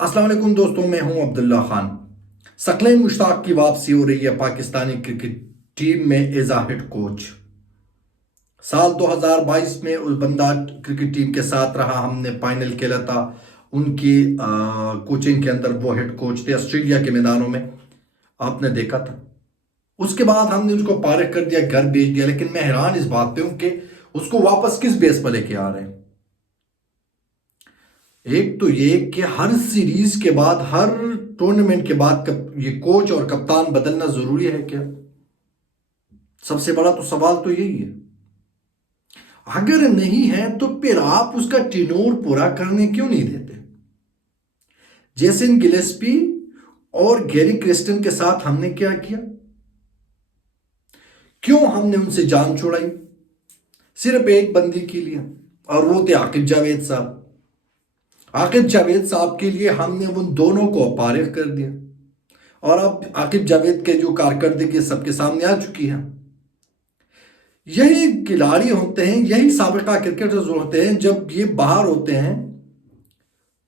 अस्सलाम वालेकुम दोस्तों, मैं हूं अब्दुल्ला खान। सकलैन मुश्ताक की वापसी हो रही है पाकिस्तानी क्रिकेट टीम में एज आ हेड कोच। साल 2022 में उस बंदा क्रिकेट टीम के साथ रहा, हमने फाइनल खेला था उनकी कोचिंग के अंदर। वो हेड कोच थे ऑस्ट्रेलिया के मैदानों में, आपने देखा था। उसके बाद हमने उसको पारिक कर दिया, घर भेज दिया। लेकिन मैं हैरान इस बात पे हूं कि उसको वापस किस बेस पर लेके आ रहे हैं। एक तो ये कि हर सीरीज के बाद, हर टूर्नामेंट के बाद ये कोच और कप्तान बदलना जरूरी है क्या? सबसे बड़ा तो सवाल तो यही है। अगर नहीं है तो फिर आप उसका टेन्योर पूरा करने क्यों नहीं देते? जेसन गिलेस्पी और गैरी क्रिस्टन के साथ हमने क्या किया? क्यों हमने उनसे जान छुड़ाई? सिर्फ एक बंदी के लिए, और वो थे आकिब जावेद साहब। आकिब जावेद साहब के लिए हमने उन दोनों को फारिग कर दिया, और अब आकिब जावेद के जो कारकर्दगी सबके सामने आ चुकी है। यही खिलाड़ी होते हैं, यही साबिका क्रिकेटर्स होते हैं, जब ये बाहर होते हैं,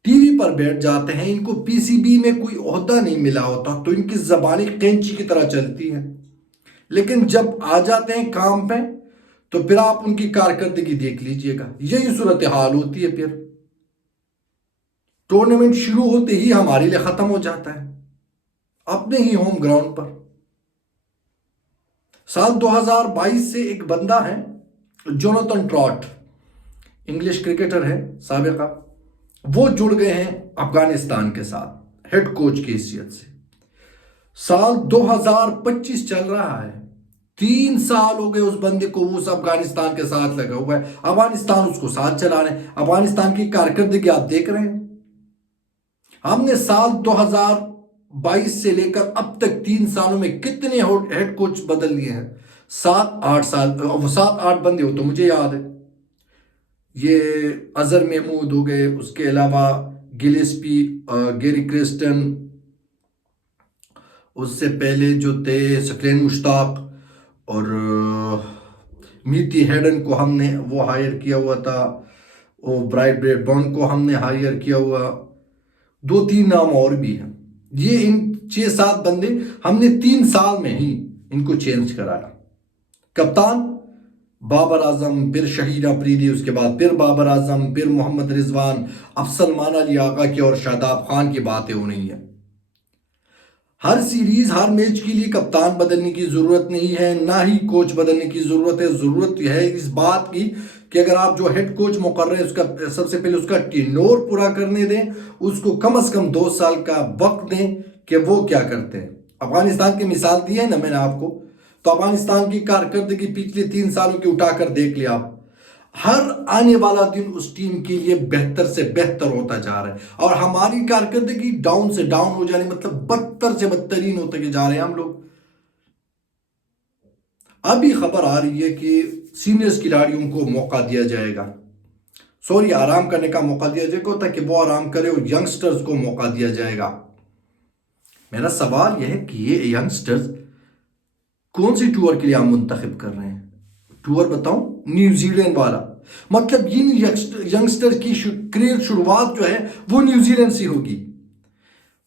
टीवी पर बैठ जाते हैं, इनको पीसीबी में कोई ओहदा नहीं मिला होता तो इनकी जबानी कैंची की तरह चलती है। लेकिन जब आ जाते हैं काम पे तो फिर आप उनकी कारकर्दगी देख लीजिएगा, यही सूरत हाल होती है। फिर टूर्नामेंट शुरू होते ही हमारे लिए खत्म हो जाता है अपने ही होम ग्राउंड पर। साल 2022 से एक बंदा है, जोनाथन ट्रॉट, इंग्लिश क्रिकेटर है साबिका, वो जुड़ गए हैं अफगानिस्तान के साथ हेड कोच की हैसियत से। साल 2025 चल रहा है, 3 साल हो गए उस बंदे को उस अफगानिस्तान के साथ लगा हुआ है। अफगानिस्तान उसको साथ चला रहे हैं। अफगानिस्तान की कारकर्दगी आप देख रहे हैं। हमने साल 2022 से लेकर अब तक 3 सालों में कितने हेड कोच बदल लिए हैं? 7-8 साल, 7-8 बंदे हो तो मुझे याद है। ये अजहर महमूद हो गए, उसके अलावा गिलेस्पी, गैरी क्रिस्टन, उससे पहले जो थे सकलैन मुश्ताक, और मीती हेडन को हमने वो हायर किया हुआ था, और ब्राइट ब्रेडबर्न को हमने हायर किया हुआ। 2-3 नाम और भी हैं। ये इन 6-7 बंदे हमने 3 साल में ही इनको चेंज कराया। कप्तान बाबर आजम, फिर शहीद अफरीदी, उसके बाद फिर बाबर आजम, फिर मोहम्मद रिजवान, अब सलमान अली आगा की और शादाब खान की बातें हो रही हैं। हर सीरीज, हर मैच के लिए कप्तान बदलने की जरूरत नहीं है, ना ही कोच बदलने की जरूरत है। जरूरत है इस बात की कि अगर आप जो हेड कोच मुकर्रर है उसका सबसे पहले उसका टेन्योर पूरा करने दें, उसको कम से कम 2 साल का वक्त दें कि वो क्या करते हैं। अफगानिस्तान की मिसाल दी है ना मैंने आपको, तो अफगानिस्तान की कारकर्दगी पिछले 3 सालों की उठाकर देख लिया आप। हर आने वाला दिन उस टीम के लिए बेहतर से बेहतर होता जा रहा है, और हमारी कारकर्दगी डाउन से डाउन हो जाने, मतलब बदतर से बदतरीन होते जा रहे हैं हम लोग। अभी खबर आ रही है कि सीनियर्स खिलाड़ियों को मौका दिया जाएगा, सॉरी आराम करने का मौका दिया जाएगा ताकि वो आराम करे, और यंगस्टर्स को मौका दिया जाएगा। मेरा सवाल यह है कि ये यंगस्टर्स कौन सी टूर के लिए हम मुंतखब कर रहे हैं? टूर बताऊं? न्यूजीलैंड वाला। मतलब इन यंगस्टर की करियर शुरुआत जो है वो न्यूजीलैंड से होगी।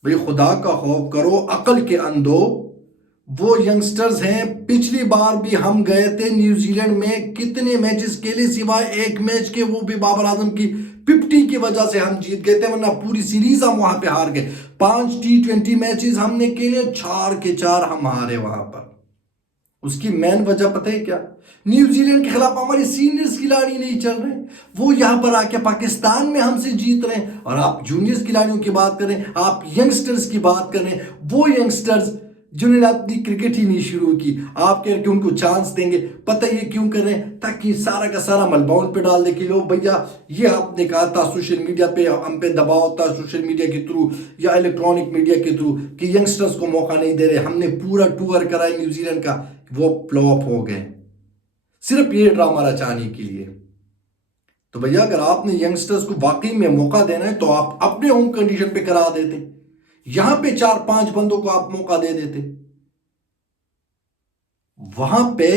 भाई खुदा का खौफ करो, अकल के अंधो। वो यंगस्टर्स हैं, पिछली बार भी हम गए थे न्यूजीलैंड में, कितने मैचेस खेले सिवाय एक मैच के, वो भी बाबर आजम की 50 की वजह से हम जीत गए थे, वरना पूरी सीरीज हम वहां पे हार गए। 5 T20 मैचेस हमने खेले, 4 के 4 हम हारे वहां पर। उसकी मेन वजह पता है क्या? न्यूजीलैंड के खिलाफ हमारे सीनियर्स खिलाड़ी नहीं चल रहे, वो यहां पर आके पाकिस्तान में हमसे जीत रहे हैं। और आप जूनियर्स खिलाड़ियों की बात करें, आप यंगस्टर्स की बात करें, वो यंगस्टर्स जिन्होंने अपनी क्रिकेट ही नहीं शुरू की, आप कह के उनको चांस देंगे। पता ये क्यों कर रहे हैं? ताकि सारा का सारा मलबा उन पे डाल दे कि लो भैया, ये आपने कहा था सोशल मीडिया पे, हम पे दबाव होता है सोशल मीडिया के थ्रू या इलेक्ट्रॉनिक मीडिया के थ्रू कि यंगस्टर्स को मौका नहीं दे रहे। हमने पूरा टूर कराया न्यूजीलैंड का, वो फ्लॉप हो गए सिर्फ ये ड्रामा रचाने के लिए। तो भैया अगर आपने यंगस्टर्स को वाकई में मौका देना है तो आप अपने होम कंडीशन पे करा देते, यहां पे 4-5 बंदों को आप मौका दे देते, वहां पे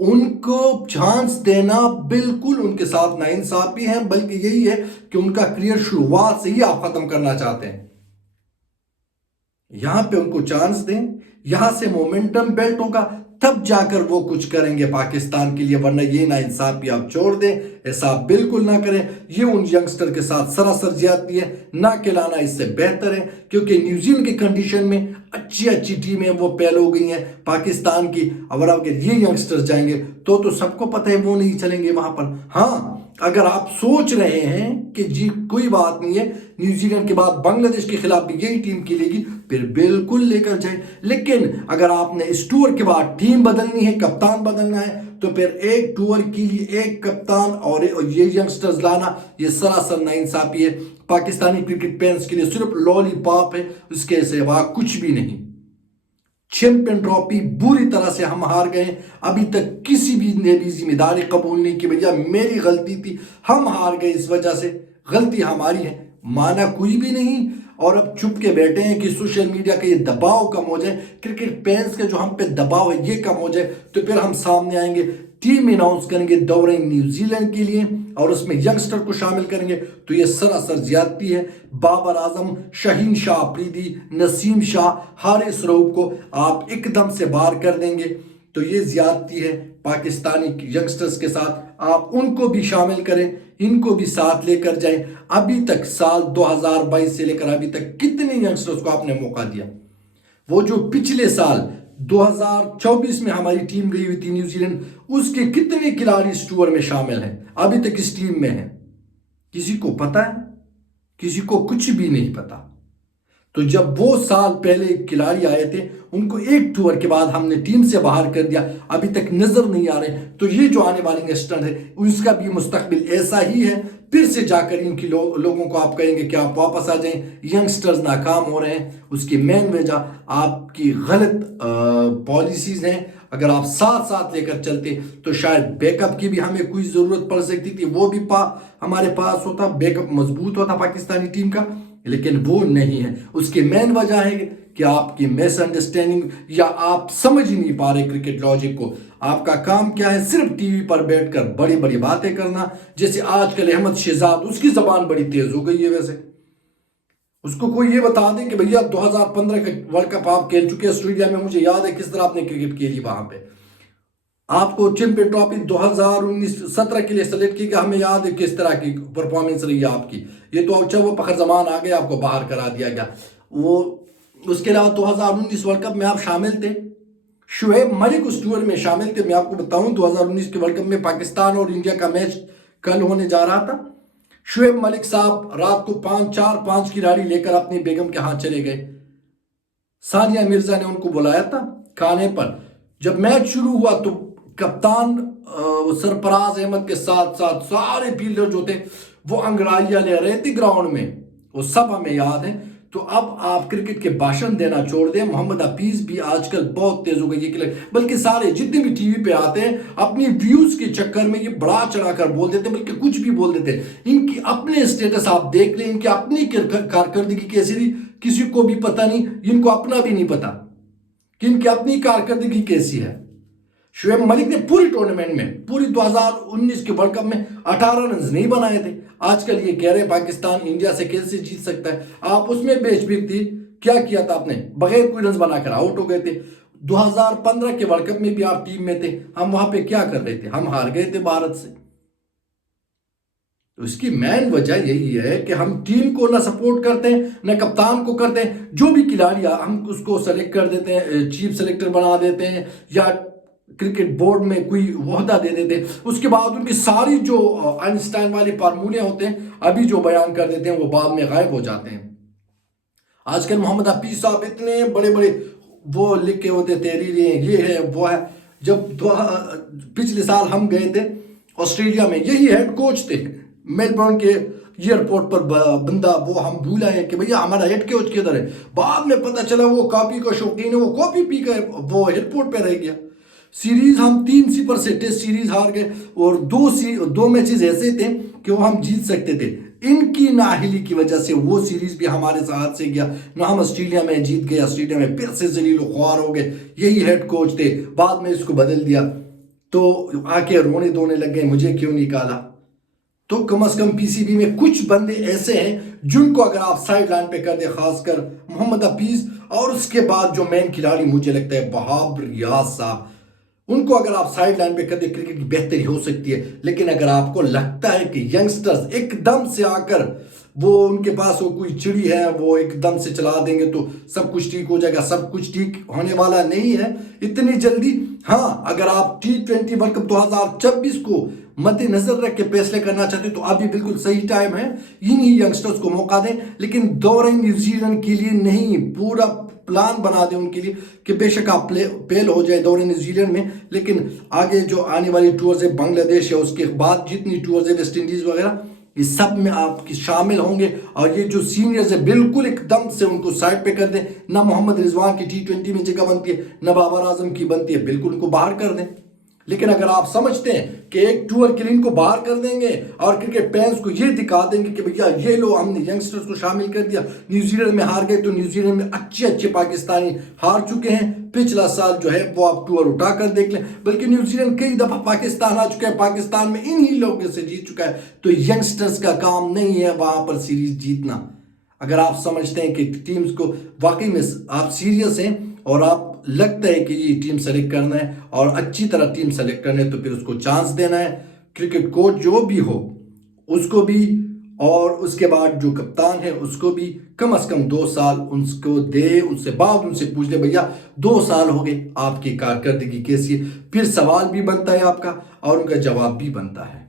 उनको चांस देना बिल्कुल उनके साथ नाइंसाफी है। बल्कि यही है कि उनका करियर शुरुआत से ही आप खत्म करना चाहते हैं। یہاں پہ ان کو چانس دیں, یہاں سے مومنٹم بیلٹ ہوگا, تب جا کر وہ کچھ کریں گے پاکستان کے لیے, ورنہ یہ نا انصافی آپ چھوڑ دیں, ایسا آپ بالکل نہ کریں. یہ ان ینگسٹر کے ساتھ سراسر زیادتی ہے, نہ کھلانا اس سے بہتر ہے, کیونکہ نیوزی لینڈ کی کنڈیشن میں اچھی ٹیمیں وہ پہل ہو گئی ہیں پاکستان کی. اگر یہ ینگسٹر جائیں گے تو سب کو پتہ ہے وہ نہیں چلیں گے وہاں پر. ہاں اگر آپ سوچ رہے ہیں کہ جی کوئی بات نہیں ہے, نیوزی لینڈ کے بعد بنگلہ دیش کے خلاف بھی یہی ٹیم کھیلے گی, پھر بالکل لے کر جائیں. لیکن اگر آپ نے اس ٹور کے بعد ٹیم بدلنی ہے, کپتان بدلنا ہے, تو پھر ایک ٹور کے لیے ایک کپتان اور یہ ینگسٹرز لانا یہ سراسر ناانصافی ہے. پاکستانی کرکٹ فینس کے لیے صرف لولی پاپ ہے, اس کے سوا کچھ بھی نہیں. چیمپئن ٹرافی بری طرح سے ہم ہار گئے, ابھی تک کسی بھی نے بھی ذمہ داری قبول نہیں کی بھیا میری غلطی تھی, ہم ہار گئے اس وجہ سے, غلطی ہماری ہے, مانا کوئی بھی نہیں. اور اب چھپ کے بیٹھے ہیں کہ سوشل میڈیا کا یہ دباؤ کم ہو جائے, کرکٹ فینس کا جو ہم پہ دباؤ ہے یہ کم ہو جائے, تو پھر ہم سامنے آئیں گے, ٹیم اناؤنس کریں گے دورہ نیوزی لینڈ کے لیے, اور اس میں ینگسٹر کو شامل کریں گے. تو یہ سراسر زیادتی ہے. بابر اعظم, شاہین شاہ آفریدی, نسیم شاہ, حارث رؤوف کو آپ ایک دم سے باہر کر دیں گے, تو یہ زیادتی ہے پاکستانی ینگسٹرز کے ساتھ. آپ ان کو بھی شامل کریں, ان کو بھی ساتھ لے کر جائیں. ابھی تک سال 2022 سے لے کر ابھی تک کتنے ینگسٹرز کو آپ نے موقع دیا؟ وہ جو پچھلے سال 2024 میں ہماری ٹیم گئی ہوئی تھی نیوزی لینڈ, اس کے کتنے کھلاڑی اس ٹور میں شامل ہیں, ابھی تک اس ٹیم میں ہیں؟ کسی کو پتا ہے؟ کسی کو کچھ بھی نہیں پتا. تو جب وہ سال پہلے کھلاڑی آئے تھے, ان کو ایک ٹور کے بعد ہم نے ٹیم سے باہر کر دیا, ابھی تک نظر نہیں آ رہے. تو یہ جو آنے والے ینگسٹر ہے اس کا بھی مستقبل ایسا ہی ہے. پھر سے جا کر ان کی لوگوں کو آپ کہیں گے کہ آپ واپس آ جائیں, ینگسٹرز ناکام ہو رہے ہیں. اس کی مین وجہ آپ کی غلط پالیسیز ہیں. اگر آپ ساتھ لے کر چلتے تو شاید بیک اپ کی بھی ہمیں کوئی ضرورت پڑ سکتی تھی, وہ بھی ہمارے پاس ہوتا, بیک اپ مضبوط ہوتا پاکستانی ٹیم کا, لیکن وہ نہیں ہے. اس کی مین وجہ ہے کہ آپ کی مس انڈرسٹینڈنگ, یا آپ سمجھ ہی نہیں پا رہے کرکٹ لاجک کو. آپ کا کام کیا ہے؟ صرف ٹی وی پر بیٹھ کر بڑی بڑی باتیں کرنا. جیسے آج کل احمد شہزاد, اس کی زبان بڑی تیز ہو گئی ہے. ویسے اس کو کوئی یہ بتا دے کہ بھیا 2015 کا ورلڈ کپ آپ کھیل چکے آسٹریلیا میں, مجھے یاد ہے کس طرح آپ نے کرکٹ کھیلی وہاں پہ. آپ کو چیمپئن ٹرافی 2017 کے لیے سلیکٹ کی, کہ ہمیں یاد ہے کس طرح کی پرفارمنس رہی ہے آپ کی. یہ تو اچھا وہ فخر زمان آ گئے, آپ کو باہر کرا دیا گیا. وہ اس کے علاوہ 2019 ورلڈ کپ میں آپ شامل تھے, شعیب ملک اس ٹور میں شامل تھے. میں آپ کو بتاؤں 2019 کے ورلڈ کپ میں پاکستان اور انڈیا کا میچ کل ہونے جا رہا تھا. شعیب ملک صاحب رات کو 5 کھلاڑی لے کر اپنی بیگم کے ہاں چلے گئے. ثانیہ مرزا نے ان کو بلایا تھا کھانے پر. جب میچ شروع ہوا تو کپتان سرفراز احمد کے ساتھ سارے فیلڈر جو تھے وہ انگڑائیاں لے رہے تھے گراؤنڈ میں, وہ سب ہمیں یاد ہیں. تو اب آپ کرکٹ کے بھاشن دینا چھوڑ دیں. محمد حفیظ بھی آج کل بہت تیز ہو گئی ہے, بلکہ سارے جتنے بھی ٹی وی پہ آتے ہیں اپنی ویوز کے چکر میں یہ بڑا چڑھا کر بول دیتے, بلکہ کچھ بھی بول دیتے. ان کی اپنے اسٹیٹس آپ دیکھ لیں, ان کی اپنی کارکردگی کیسی رہی کسی کو بھی پتہ نہیں, ان کو اپنا بھی نہیں پتا کہ ان کی اپنی کارکردگی کیسی ہے. شعیب ملک نے پوری ٹورنامنٹ میں, پوری 2019 کے ورلڈ کپ میں 18 رنز نہیں بنائے تھے. آج کل یہ کہہ رہے پاکستان انڈیا سے کیسے جیت سکتا ہے. آپ اس میں بیچ بھی تھی, کیا کیا تھا آپ نے؟ بغیر کوئی رنز بنا کر آؤٹ ہو گئے تھے. 2015 کے ورلڈ کپ میں بھی آپ ٹیم میں تھے, ہم وہاں پہ کیا کر رہے تھے؟ ہم ہار گئے تھے بھارت سے. تو اس کی مین وجہ یہی ہے کہ ہم ٹیم کو نہ سپورٹ کرتے ہیں, نہ کپتان کو کرتے ہیں. جو بھی کھلاڑی ہم اس کو سلیکٹ کر دیتے ہیں, چیف سلیکٹر بنا دیتے ہیں, یا کرکٹ بورڈ میں کوئی عہدہ دے دیتے ہیں. اس کے بعد ان کی ساری جو آئنسٹائن والے فارمولے ہوتے ہیں ابھی جو بیان کر دیتے ہیں وہ بعد میں غائب ہو جاتے ہیں. آج کل محمد حفیظ صاحب اتنے بڑے وہ لکھ کے ہوتے تحریریں, یہ ہے وہ ہے. جب پچھلے سال ہم گئے تھے آسٹریلیا میں, یہی ہیڈ کوچ تھے میلبورن کے ایئرپورٹ پر بندہ, وہ ہم بھولا ہے کہ بھیا ہمارا ہیڈ کوچ کدھر ہے. بعد میں پتہ چلا وہ کافی کا شوقین ہے, وہ کافی پی کر وہ ایئرپورٹ پہ رہ گیا. سیریز ہم 3-0 سے ٹیسٹ سیریز ہار گئے, اور دو میچز ایسے تھے کہ وہ ہم جیت سکتے تھے. ان کی نااہلی کی وجہ سے وہ سیریز بھی ہمارے ہاتھ سے گیا, نہ ہم آسٹریلیا میں جیت گئے, آسٹریلیا میں پھر سے ذلیل و خوار ہو گئے. یہی ہیڈ کوچ تھے, بعد میں اس کو بدل دیا تو آ کے رونے دھونے لگ گئے, مجھے کیوں نکالا. तो कम से कम पीसीबी में कुछ बंदे ऐसे हैं जिनको अगर आप साइड लाइन पे कर दे, खासकर मोहम्मद हफीज और उसके बाद जो मेन खिलाड़ी मुझे लगता है वहाब रियाज साहब, उनको अगर आप साइड लाइन पे कर दे क्रिकेट की बेहतरी हो सकती है। लेकिन अगर आपको लगता है कि यंगस्टर्स एकदम से आकर वो उनके पास वो कोई चिड़ी है, वो एकदम से चला देंगे तो सब कुछ ठीक हो जाएगा, सब कुछ ठीक होने वाला नहीं है इतनी जल्दी। हाँ, अगर आप T20 वर्ल्ड कप 2026 को मद्देनजर रख के फैसले करना चाहते तो अभी बिल्कुल सही टाइम है, इन्हीं यंगस्टर्स को मौका दें। लेकिन दौरे न्यूजीलैंड के लिए नहीं, पूरा प्लान बना दें उनके लिए कि बेशक आप फेल हो जाए दौरे न्यूजीलैंड में, लेकिन आगे जो आने वाली टूर्स है बांग्लादेश है, उसके बाद जितनी टूर्स है वेस्ट इंडीज वगैरह, इस सब में आपकी शामिल होंगे। और ये जो सीनियर्स है बिल्कुल एकदम से उनको साइड पे कर दें। ना मोहम्मद रिजवान की T20 में जगह बनती है, ना बाबर आजम की बनती है, बिल्कुल उनको बाहर कर दें। लेकिन अगर आप समझते हैं कि एक टूर के लिए इनको बाहर कर देंगे और क्रिकेट फैंस को ये दिखा देंगे कि भैया ये लो हमने यंगस्टर्स को शामिल कर दिया, न्यूजीलैंड में हार गए, तो न्यूजीलैंड में अच्छे पाकिस्तानी हार चुके हैं, पिछला साल जो है वो आप टूर उठा कर देख लें, बल्कि न्यूजीलैंड कई दफा पाकिस्तान आ चुका है, पाकिस्तान में इन्हीं लोगों से जीत चुका है। तो यंगस्टर्स का काम नहीं है वहां पर सीरीज जीतना। अगर आप समझते हैं कि टीम्स को वाकई में आप सीरियस हैं और आप लगता है कि ये टीम सेलेक्ट करना है और अच्छी तरह टीम सेलेक्ट करना है, तो फिर उसको चांस देना है। क्रिकेट कोच जो भी हो उसको भी, और उसके बाद जो कप्तान है उसको भी कम से कम 2 साल उसको दे, उससे बाद उनसे पूछ ले भैया 2 साल हो गए आपकी कारकर्दगी कैसी है, फिर सवाल भी बनता है आपका और उनका जवाब भी बनता है।